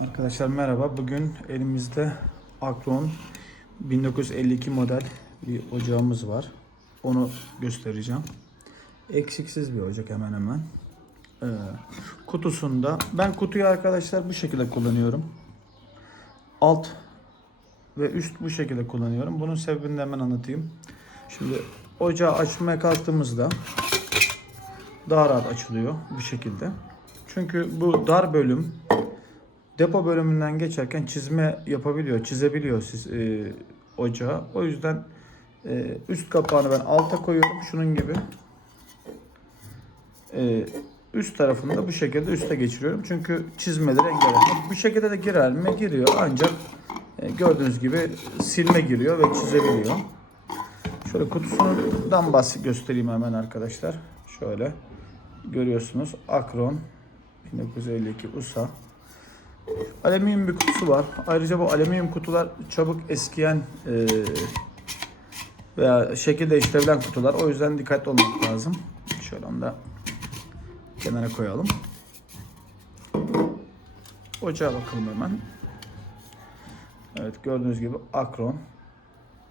Arkadaşlar merhaba. Bugün elimizde Akron 1952 model bir ocağımız var. Onu göstereceğim. Eksiksiz bir ocak hemen hemen. Ee, kutusunda ben kutuyu arkadaşlar bu şekilde kullanıyorum. Alt ve üst bu şekilde kullanıyorum. Bunun sebebini de hemen anlatayım. Şimdi ocağı açmaya kalktığımızda daha rahat açılıyor bu şekilde. Çünkü bu dar bölüm depo bölümünden geçerken çizme yapabiliyor, çizebiliyor siz e, ocağı. O yüzden e, üst kapağını ben alta koyuyorum şunun gibi. E, üst tarafını da bu şekilde üste geçiriyorum. Çünkü çizmeleri engellemek. Bu şekilde de girer mi? Giriyor ancak e, gördüğünüz gibi silme giriyor ve çizebiliyor. Şöyle kutusundan bahsi göstereyim hemen arkadaşlar. Şöyle görüyorsunuz. Akron 1952 USA. Alüminyum bir kutusu var. Ayrıca bu alüminyum kutular çabuk eskiyen e, veya şekil değiştirebilen kutular. O yüzden dikkatli olmak lazım. Şöyle onu da kenara koyalım. Ocağa bakalım hemen. Evet gördüğünüz gibi Akron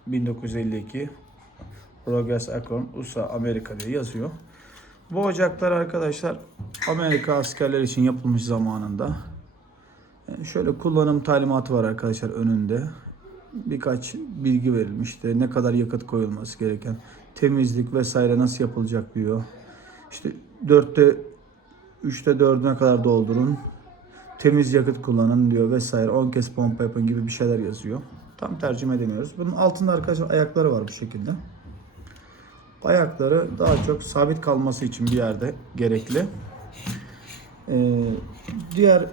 1952 Rogers Akron USA Amerika diye yazıyor. Bu ocaklar arkadaşlar Amerika askerleri için yapılmış zamanında. Şöyle kullanım talimatı var arkadaşlar önünde. Birkaç bilgi verilmişti. Ne kadar yakıt koyulması gereken, temizlik vesaire nasıl yapılacak diyor. İşte 4'te 3'te 4'üne kadar doldurun. Temiz yakıt kullanın diyor vesaire. 10 kez pompa yapın gibi bir şeyler yazıyor. Tam tercüme edemiyoruz. Bunun altında arkadaşlar ayakları var bu şekilde. Ayakları daha çok sabit kalması için bir yerde gerekli. Ee, diğer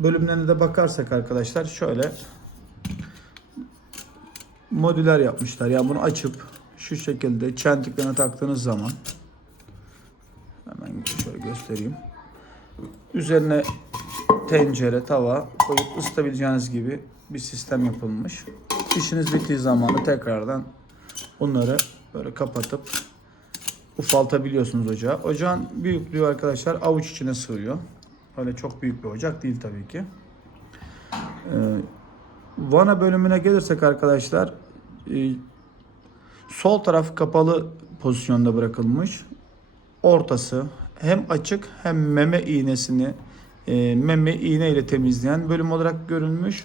bölümlerine de bakarsak arkadaşlar şöyle modüler yapmışlar. Yani bunu açıp şu şekilde çentiklerine taktığınız zaman hemen şöyle göstereyim. Üzerine tencere, tava koyup ısıtabileceğiniz gibi bir sistem yapılmış. İşiniz bittiği zaman da tekrardan bunları böyle kapatıp ufaltabiliyorsunuz ocağı. Ocağın büyüklüğü arkadaşlar avuç içine sığıyor. Öyle çok büyük bir ocak değil tabii ki. Ee, vana bölümüne gelirsek arkadaşlar e, sol taraf kapalı pozisyonda bırakılmış. Ortası hem açık hem meme iğnesini e, meme iğne ile temizleyen bölüm olarak görülmüş.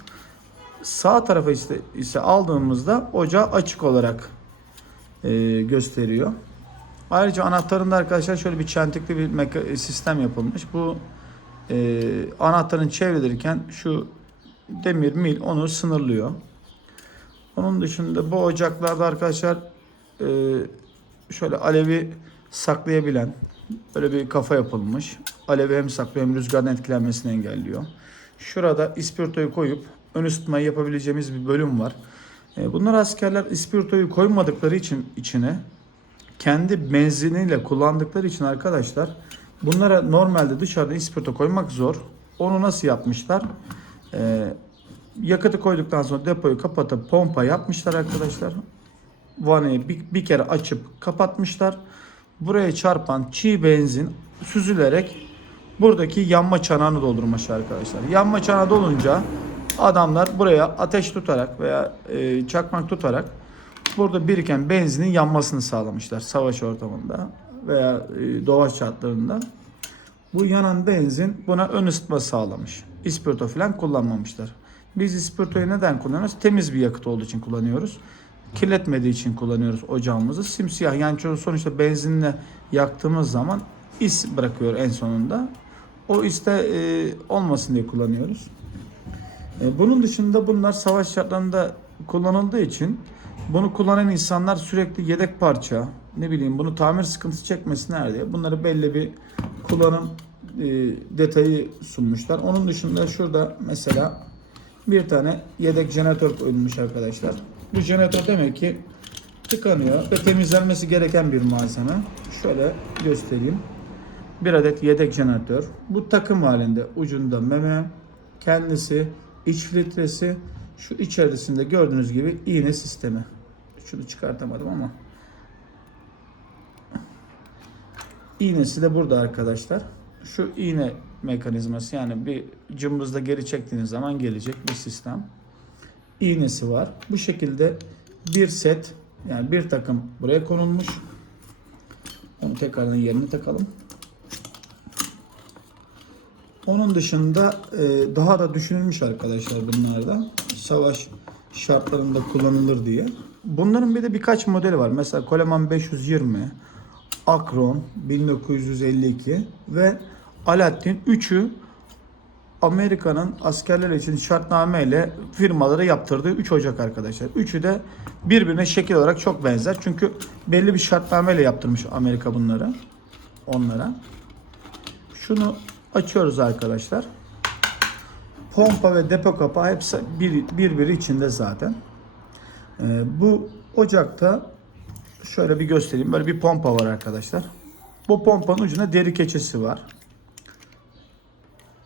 Sağ tarafa ise, ise aldığımızda ocağı açık olarak e, gösteriyor. Ayrıca anahtarında arkadaşlar şöyle bir çentikli bir sistem yapılmış. Bu e, anahtarın çevrilirken şu demir mil onu sınırlıyor. Onun dışında bu ocaklarda arkadaşlar e, şöyle alevi saklayabilen böyle bir kafa yapılmış. Alevi hem saklıyor hem rüzgardan etkilenmesini engelliyor. Şurada ispirtoyu koyup ön ısıtmayı yapabileceğimiz bir bölüm var. E, bunlar askerler ispirtoyu koymadıkları için içine kendi benziniyle kullandıkları için arkadaşlar bunlara normalde dışarıda ispirto koymak zor. Onu nasıl yapmışlar? Ee, yakıtı koyduktan sonra depoyu kapatıp pompa yapmışlar arkadaşlar. Vanayı bir, bir kere açıp kapatmışlar. Buraya çarpan çiğ benzin süzülerek buradaki yanma çanağını doldurmuşlar arkadaşlar. Yanma çanağı dolunca adamlar buraya ateş tutarak veya e, çakmak tutarak burada biriken benzinin yanmasını sağlamışlar savaş ortamında veya e, doğal şartlarında. Bu yanan benzin buna ön ısıtma sağlamış. İspirto falan kullanmamışlar. Biz ispirtoyu neden kullanıyoruz? Temiz bir yakıt olduğu için kullanıyoruz. Kirletmediği için kullanıyoruz ocağımızı. Simsiyah yani sonuçta benzinle yaktığımız zaman is bırakıyor en sonunda. O iste e, olmasın diye kullanıyoruz. E, Bunun dışında bunlar savaş şartlarında kullanıldığı için bunu kullanan insanlar sürekli yedek parça, ne bileyim bunu tamir sıkıntısı çekmesinler diye bunları belli bir kullanım e, detayı sunmuşlar. Onun dışında şurada mesela bir tane yedek jeneratör koyulmuş arkadaşlar. Bu jeneratör demek ki tıkanıyor ve temizlenmesi gereken bir malzeme. Şöyle göstereyim. Bir adet yedek jeneratör. Bu takım halinde ucunda meme, kendisi, iç filtresi, şu içerisinde gördüğünüz gibi iğne sistemi. Şunu çıkartamadım ama. İğnesi de burada arkadaşlar. Şu iğne mekanizması. Yani bir cımbızda geri çektiğiniz zaman gelecek bir sistem. İğnesi var. Bu şekilde bir set yani bir takım buraya konulmuş. Onu tekrardan yerine takalım. Onun dışında e, daha da düşünülmüş arkadaşlar bunlarda. Savaş şartlarında kullanılır diye. Bunların bir de birkaç modeli var. Mesela Coleman 520, Akron 1952 ve Alaaddin. Üçü Amerika'nın askerler için şartname ile firmaları yaptırdığı 3 ocak arkadaşlar. Üçü de birbirine şekil olarak çok benzer. Çünkü belli bir şartname ile yaptırmış Amerika bunları. Onlara. Şunu açıyoruz arkadaşlar. Pompa ve depo kapağı hepsi bir, birbiri içinde zaten. Ee, bu ocakta şöyle bir göstereyim. Böyle bir pompa var arkadaşlar. Bu pompanın ucunda deri keçesi var.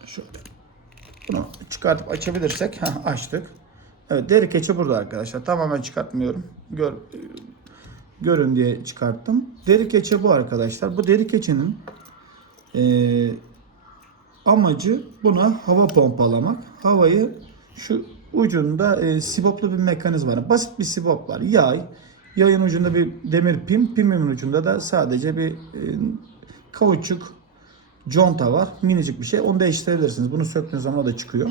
Şöyle. Bunu çıkartıp açabilirsek heh, açtık. Evet deri keçi burada arkadaşlar. Tamamen çıkartmıyorum. Gör, görün diye çıkarttım. Deri keçi bu arkadaşlar. Bu deri keçinin eee amacı buna hava pompalamak. Havayı şu ucunda e, siboplu bir mekanizma var. Basit bir sibop var. Yay. Yayın ucunda bir demir pim. Pimin ucunda da sadece bir e, kauçuk conta var. Minicik bir şey. Onu değiştirebilirsiniz. Bunu söktüğünüz zaman o da çıkıyor.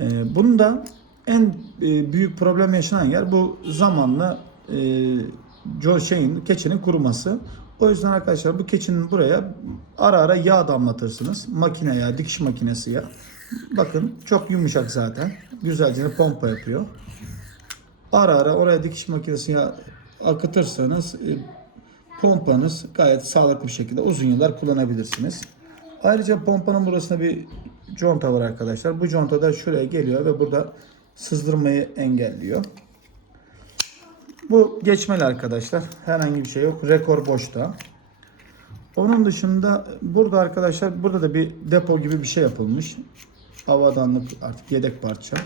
E, bunda en e, büyük problem yaşanan yer bu zamanla e, şeyin, keçinin kuruması. O yüzden arkadaşlar bu keçinin buraya ara ara yağ damlatırsınız. Makine yağı, dikiş makinesi yağı. Bakın çok yumuşak zaten. Güzelce pompa yapıyor. Ara ara oraya dikiş makinesi yağı akıtırsanız e, pompanız gayet sağlıklı bir şekilde uzun yıllar kullanabilirsiniz. Ayrıca pompanın burasında bir conta var arkadaşlar. Bu conta da şuraya geliyor ve burada sızdırmayı engelliyor. Bu geçmeli arkadaşlar. Herhangi bir şey yok. Rekor boşta. Onun dışında burada arkadaşlar burada da bir depo gibi bir şey yapılmış. Havadanlık artık yedek parça.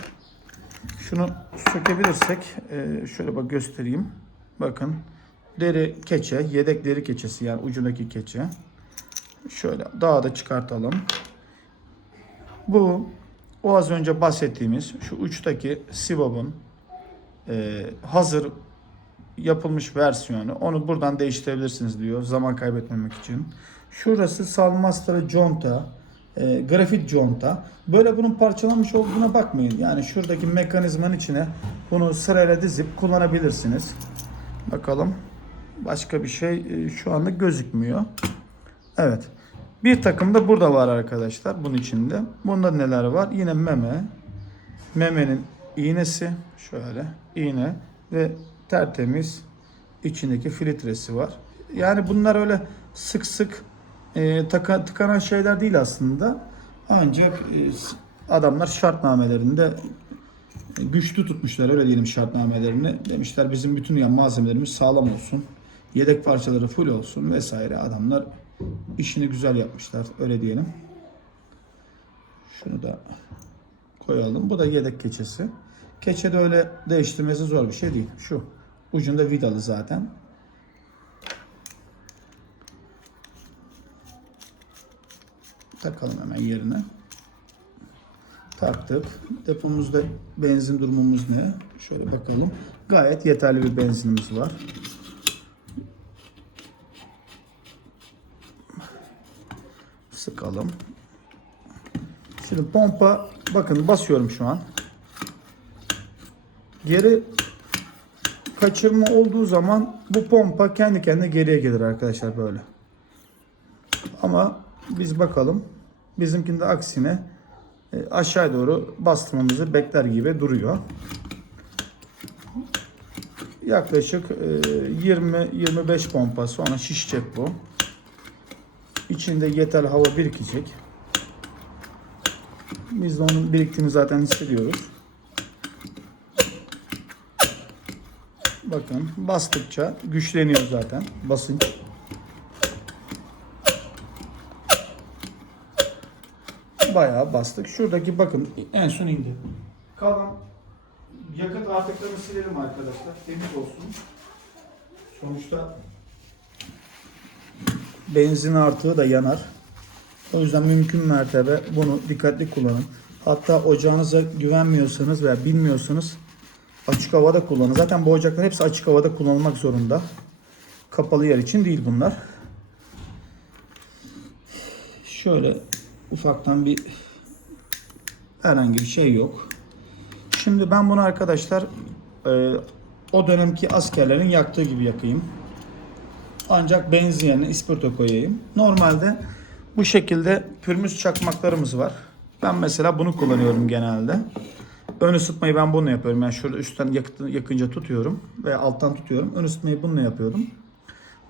Şunu sökebilirsek e, şöyle bak göstereyim. Bakın deri keçe, yedek deri keçesi yani ucundaki keçe. Şöyle daha da çıkartalım. Bu o az önce bahsettiğimiz şu uçtaki sivabın e, hazır yapılmış versiyonu. Onu buradan değiştirebilirsiniz diyor zaman kaybetmemek için. Şurası Salmaster'ı conta, e, grafit conta. Böyle bunun parçalanmış olduğuna bakmayın. Yani şuradaki mekanizmanın içine bunu sırayla dizip kullanabilirsiniz. Bakalım. Başka bir şey e, şu anda gözükmüyor. Evet. Bir takım da burada var arkadaşlar bunun içinde. Bunda neler var? Yine meme. Memenin iğnesi şöyle iğne ve tertemiz içindeki filtresi var. Yani bunlar öyle sık sık e, taka, tıkanan şeyler değil aslında. Ancak e, adamlar şartnamelerinde güçlü tutmuşlar öyle diyelim şartnamelerini. Demişler bizim bütün yan malzemelerimiz sağlam olsun. Yedek parçaları full olsun vesaire. Adamlar işini güzel yapmışlar öyle diyelim. Şunu da koyalım. Bu da yedek keçesi. Keçe de öyle değiştirmesi zor bir şey değil. Şu ucunda vidalı zaten. Takalım hemen yerine. Taktık. Depomuzda benzin durumumuz ne? Şöyle bakalım. Gayet yeterli bir benzinimiz var. Sıkalım. Şimdi pompa bakın basıyorum şu an. Geri kaçırma olduğu zaman bu pompa kendi kendine geriye gelir arkadaşlar böyle. Ama biz bakalım. Bizimkinde aksine e, aşağı doğru bastırmamızı bekler gibi duruyor. Yaklaşık e, 20-25 pompa sonra şişecek bu. İçinde yeterli hava birikecek. Biz de onun biriktiğini zaten hissediyoruz. Bakın bastıkça güçleniyor zaten basınç. Bayağı bastık. Şuradaki bakın en son indi. Kalan yakıt artıklarını silelim arkadaşlar. Temiz olsun. Sonuçta benzin artığı da yanar. O yüzden mümkün mertebe bunu dikkatli kullanın. Hatta ocağınıza güvenmiyorsanız veya bilmiyorsanız açık havada kullanın. Zaten bu ocakların hepsi açık havada kullanılmak zorunda. Kapalı yer için değil bunlar. Şöyle ufaktan bir herhangi bir şey yok. Şimdi ben bunu arkadaşlar e, o dönemki askerlerin yaktığı gibi yakayım. Ancak benzin yerine ispirto koyayım. Normalde bu şekilde pürmüz çakmaklarımız var. Ben mesela bunu kullanıyorum genelde. Ön ısıtmayı ben bununla yapıyorum. Yani şurada üstten yakınca tutuyorum ve alttan tutuyorum. Ön ısıtmayı bununla yapıyordum.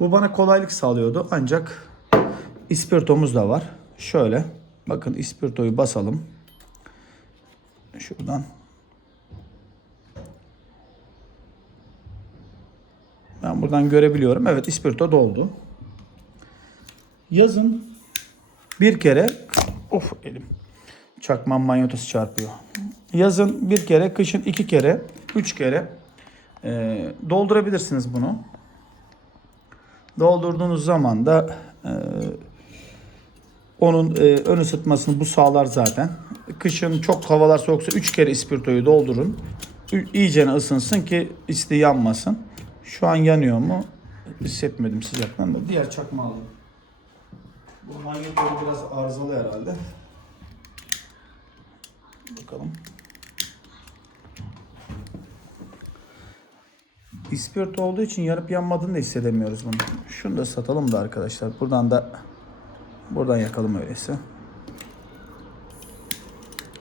Bu bana kolaylık sağlıyordu. Ancak ispirtomuz da var. Şöyle bakın ispirtoyu basalım. Şuradan. Ben buradan görebiliyorum. Evet ispirto doldu. Yazın bir kere of elim çakmam manyetosu çarpıyor. Yazın bir kere, kışın iki kere, üç kere e, doldurabilirsiniz bunu. Doldurduğunuz zaman da e, onun e, ön ısıtmasını bu sağlar zaten. Kışın çok havalar soğuksa 3 kere ispirtoyu doldurun. İyicene ısınsın ki isti yanmasın. Şu an yanıyor mu? Hissetmedim sıcaktan da. Diğer çakmağı alayım. Bu manyetleri biraz arızalı herhalde. Bakalım. İspirto olduğu için yanıp yanmadığını da hissedemiyoruz bunu. Şunu da satalım da arkadaşlar. Buradan da buradan yakalım öyleyse.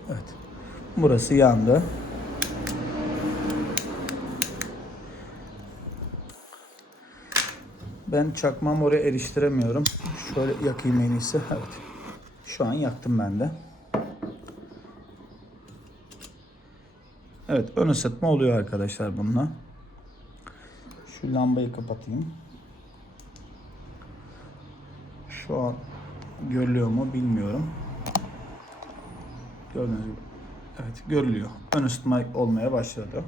Evet. Burası yandı. Ben çakmamı oraya eriştiremiyorum. Şöyle yakayım en iyisi. Evet. Şu an yaktım ben de. Evet ön ısıtma oluyor arkadaşlar bununla. Şu lambayı kapatayım. Şu an görülüyor mu bilmiyorum. Gördüğünüz gibi. Evet görülüyor. Ön ısıtma olmaya başladı.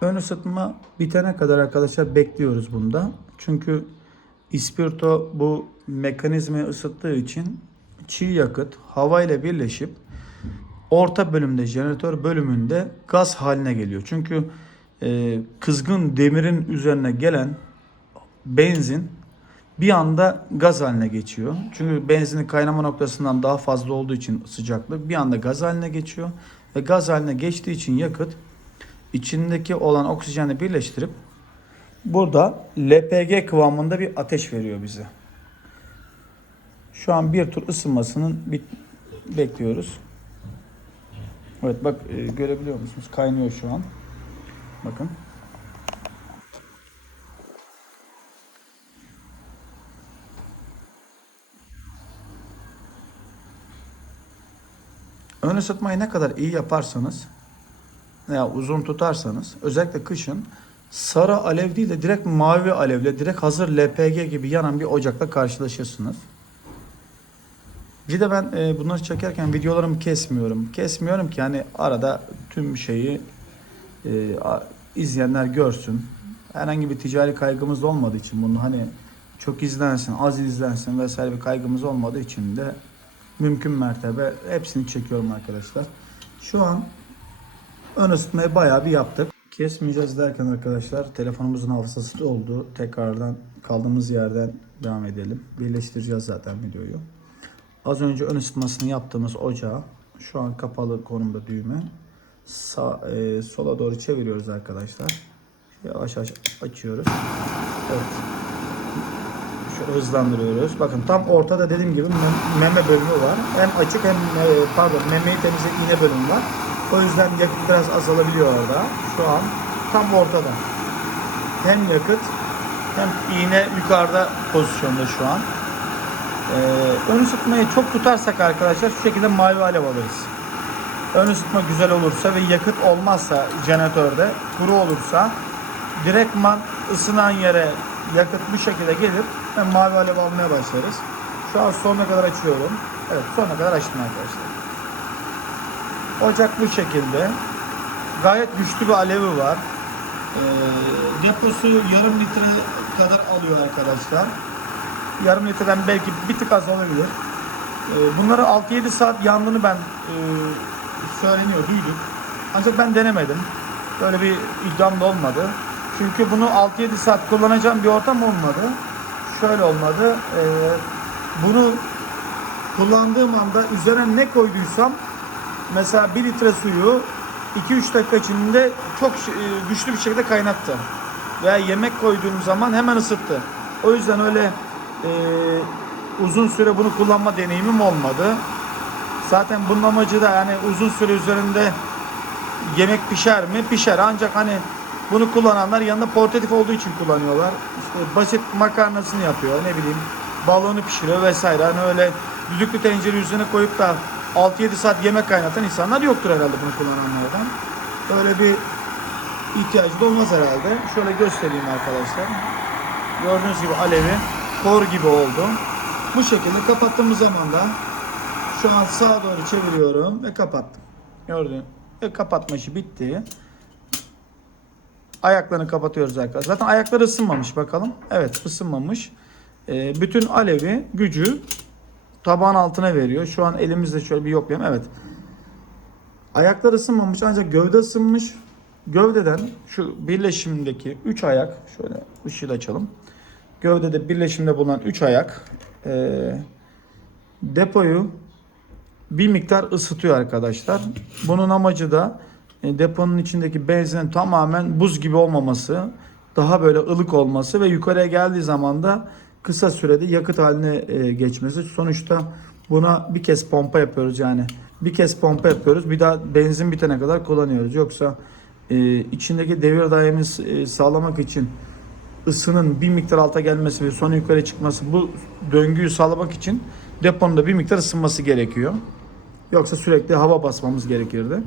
Ön ısıtma bitene kadar arkadaşlar bekliyoruz bunda. Çünkü ispirto bu mekanizmayı ısıttığı için çiğ yakıt hava ile birleşip orta bölümde jeneratör bölümünde gaz haline geliyor. Çünkü e, kızgın demirin üzerine gelen benzin bir anda gaz haline geçiyor. Çünkü benzinin kaynama noktasından daha fazla olduğu için sıcaklık bir anda gaz haline geçiyor. Ve gaz haline geçtiği için yakıt içindeki olan oksijenle birleştirip burada LPG kıvamında bir ateş veriyor bize. Şu an bir tur ısınmasının bit bekliyoruz. Evet bak e, görebiliyor musunuz? Kaynıyor şu an. Bakın. Ön ısıtmayı ne kadar iyi yaparsanız veya uzun tutarsanız özellikle kışın sarı alev değil de direkt mavi alevle direkt hazır LPG gibi yanan bir ocakla karşılaşırsınız. Bir de ben e, bunları çekerken videolarımı kesmiyorum. Kesmiyorum ki hani arada tüm şeyi e, izleyenler görsün. Herhangi bir ticari kaygımız olmadığı için bunu hani çok izlensin, az izlensin vesaire bir kaygımız olmadığı için de mümkün mertebe hepsini çekiyorum arkadaşlar. Şu an ön ısıtmayı bayağı bir yaptık. Kesmeyeceğiz derken arkadaşlar telefonumuzun hafızası doldu. Tekrardan kaldığımız yerden devam edelim. Birleştireceğiz zaten videoyu. Az önce ön ısıtmasını yaptığımız ocağı şu an kapalı konumda düğme. Sağ, e, sola doğru çeviriyoruz arkadaşlar. Yavaş yavaş açıyoruz. Evet. Şöyle hızlandırıyoruz. Bakın tam ortada dediğim gibi mem- meme bölümü var. Hem açık hem e, pardon memeyi temizleyecek iğne bölümü var. O yüzden yakıt biraz azalabiliyor orada. Şu an tam ortada. Hem yakıt hem iğne yukarıda pozisyonda şu an. Ee, ön ısıtmayı çok tutarsak arkadaşlar şu şekilde mavi alev alırız. Ön ısıtma güzel olursa ve yakıt olmazsa jeneratörde kuru olursa direktman ısınan yere yakıt bu şekilde gelir ve mavi alev almaya başlarız. Şu an sonuna kadar açıyorum. Evet sonuna kadar açtım arkadaşlar. Ocak bu şekilde. Gayet güçlü bir alevi var. Ee, deposu yarım litre kadar alıyor arkadaşlar. Yarım litreden belki bir tık az olabilir. Ee, bunları 6-7 saat yandığını ben e, söyleniyor, duyduk. Ancak ben denemedim. Böyle bir iddiam da olmadı. Çünkü bunu 6-7 saat kullanacağım bir ortam olmadı. Şöyle olmadı. Ee, bunu kullandığım anda üzerine ne koyduysam mesela 1 litre suyu 2-3 dakika içinde çok e, güçlü bir şekilde kaynattı. Veya yemek koyduğum zaman hemen ısıttı. O yüzden öyle uzun süre bunu kullanma deneyimim olmadı. Zaten bunun amacı da yani uzun süre üzerinde yemek pişer mi? Pişer. Ancak hani bunu kullananlar yanında portatif olduğu için kullanıyorlar. İşte basit makarnasını yapıyor ne bileyim balonu pişiriyor vesaire. Hani öyle düdüklü tencere üzerine koyup da 6-7 saat yemek kaynatan insanlar yoktur herhalde bunu kullananlardan. Öyle bir ihtiyacı da olmaz herhalde. Şöyle göstereyim arkadaşlar. Gördüğünüz gibi alevi kor gibi oldu. Bu şekilde kapattığımız zaman da şu an sağa doğru çeviriyorum ve kapattım. Gördün. Ve kapatma işi bitti. Ayaklarını kapatıyoruz arkadaşlar. Zaten ayakları ısınmamış bakalım. Evet ısınmamış. Ee, bütün alevi gücü tabağın altına veriyor. Şu an elimizde şöyle bir yoklayalım. Evet. Ayaklar ısınmamış ancak gövde ısınmış. Gövdeden şu birleşimdeki 3 ayak şöyle ışığı da açalım. Gövdede birleşimde bulunan 3 ayak e, depoyu bir miktar ısıtıyor arkadaşlar. Bunun amacı da e, deponun içindeki benzinin tamamen buz gibi olmaması, daha böyle ılık olması ve yukarıya geldiği zaman da kısa sürede yakıt haline e, geçmesi. Sonuçta buna bir kez pompa yapıyoruz yani. Bir kez pompa yapıyoruz. Bir daha benzin bitene kadar kullanıyoruz. Yoksa e, içindeki devir daimini e, sağlamak için ısının bir miktar alta gelmesi ve sonra yukarı çıkması bu döngüyü sağlamak için deponun da bir miktar ısınması gerekiyor. Yoksa sürekli hava basmamız gerekirdi.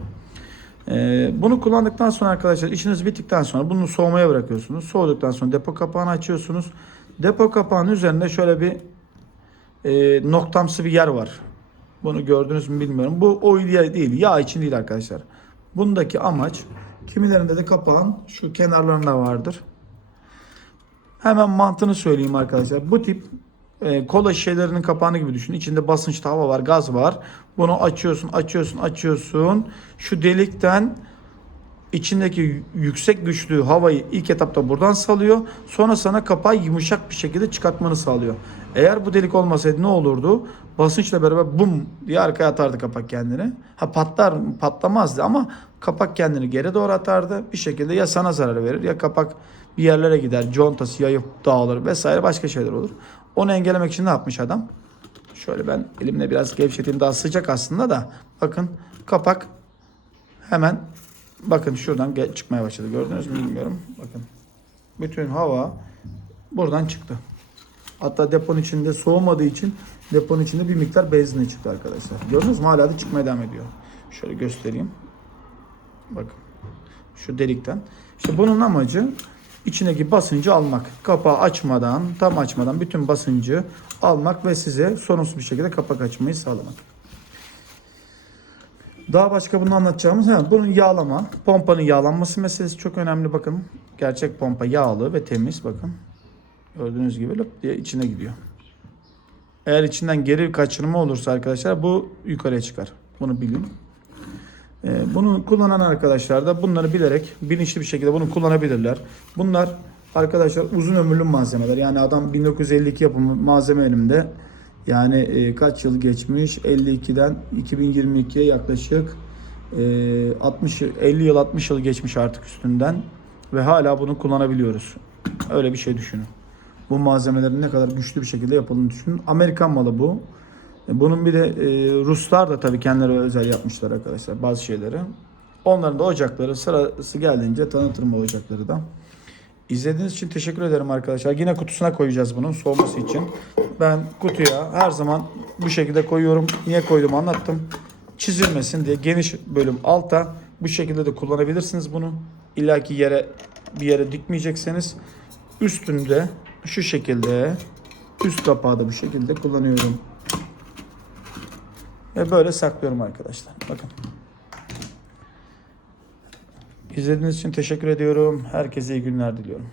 Ee, bunu kullandıktan sonra arkadaşlar işiniz bittikten sonra bunu soğumaya bırakıyorsunuz. Soğuduktan sonra depo kapağını açıyorsunuz. Depo kapağının üzerinde şöyle bir e, noktamsı bir yer var. Bunu gördünüz mü bilmiyorum. Bu oil yağı değil. Yağ için değil arkadaşlar. Bundaki amaç kimilerinde de kapağın şu kenarlarında vardır. Hemen mantığını söyleyeyim arkadaşlar. Bu tip e, kola şişelerinin kapağını gibi düşünün. İçinde basınçlı hava var, gaz var. Bunu açıyorsun, açıyorsun, açıyorsun. Şu delikten içindeki yüksek güçlü havayı ilk etapta buradan salıyor. Sonra sana kapağı yumuşak bir şekilde çıkartmanı sağlıyor. Eğer bu delik olmasaydı ne olurdu? Basınçla beraber bum diye arkaya atardı kapak kendini. Ha patlar patlamazdı ama kapak kendini geri doğru atardı. Bir şekilde ya sana zarar verir ya kapak bir yerlere gider. Contası yayıp dağılır vesaire başka şeyler olur. Onu engellemek için ne yapmış adam? Şöyle ben elimle biraz gevşeteyim daha sıcak aslında da. Bakın kapak hemen bakın şuradan çıkmaya başladı. Gördünüz mü bilmiyorum. Bakın. Bütün hava buradan çıktı. Hatta deponun içinde soğumadığı için deponun içinde bir miktar benzin çıktı arkadaşlar. Gördünüz mü? Hala da çıkmaya devam ediyor. Şöyle göstereyim. Bakın. Şu delikten. İşte bunun amacı içindeki basıncı almak. Kapağı açmadan, tam açmadan bütün basıncı almak ve size sorunsuz bir şekilde kapak açmayı sağlamak. Daha başka bunu anlatacağımız ha, bunun yağlama, pompanın yağlanması meselesi çok önemli bakın. Gerçek pompa yağlı ve temiz bakın. Gördüğünüz gibi löp diye içine gidiyor. Eğer içinden geri kaçırma olursa arkadaşlar bu yukarıya çıkar. Bunu bilin. Ee, bunu kullanan arkadaşlar da bunları bilerek bilinçli bir şekilde bunu kullanabilirler. Bunlar arkadaşlar uzun ömürlü malzemeler. Yani adam 1952 yapımı malzeme elimde. Yani e, kaç yıl geçmiş? 52'den 2022'ye yaklaşık e, 60 50 yıl 60 yıl geçmiş artık üstünden ve hala bunu kullanabiliyoruz. Öyle bir şey düşünün. Bu malzemelerin ne kadar güçlü bir şekilde yapıldığını düşünün. Amerikan malı bu. E, Bunun bir de e, Ruslar da tabii kendileri özel yapmışlar arkadaşlar bazı şeyleri. Onların da ocakları sırası geldiğince tanıtırım ocakları da. İzlediğiniz için teşekkür ederim arkadaşlar. Yine kutusuna koyacağız bunun soğuması için. Ben kutuya her zaman bu şekilde koyuyorum. Niye koydum anlattım. Çizilmesin diye geniş bölüm alta bu şekilde de kullanabilirsiniz bunu. İlla ki yere bir yere dikmeyecekseniz üstünde şu şekilde üst kapağı da bu şekilde kullanıyorum. Ve böyle saklıyorum arkadaşlar. Bakın. İzlediğiniz için teşekkür ediyorum. Herkese iyi günler diliyorum.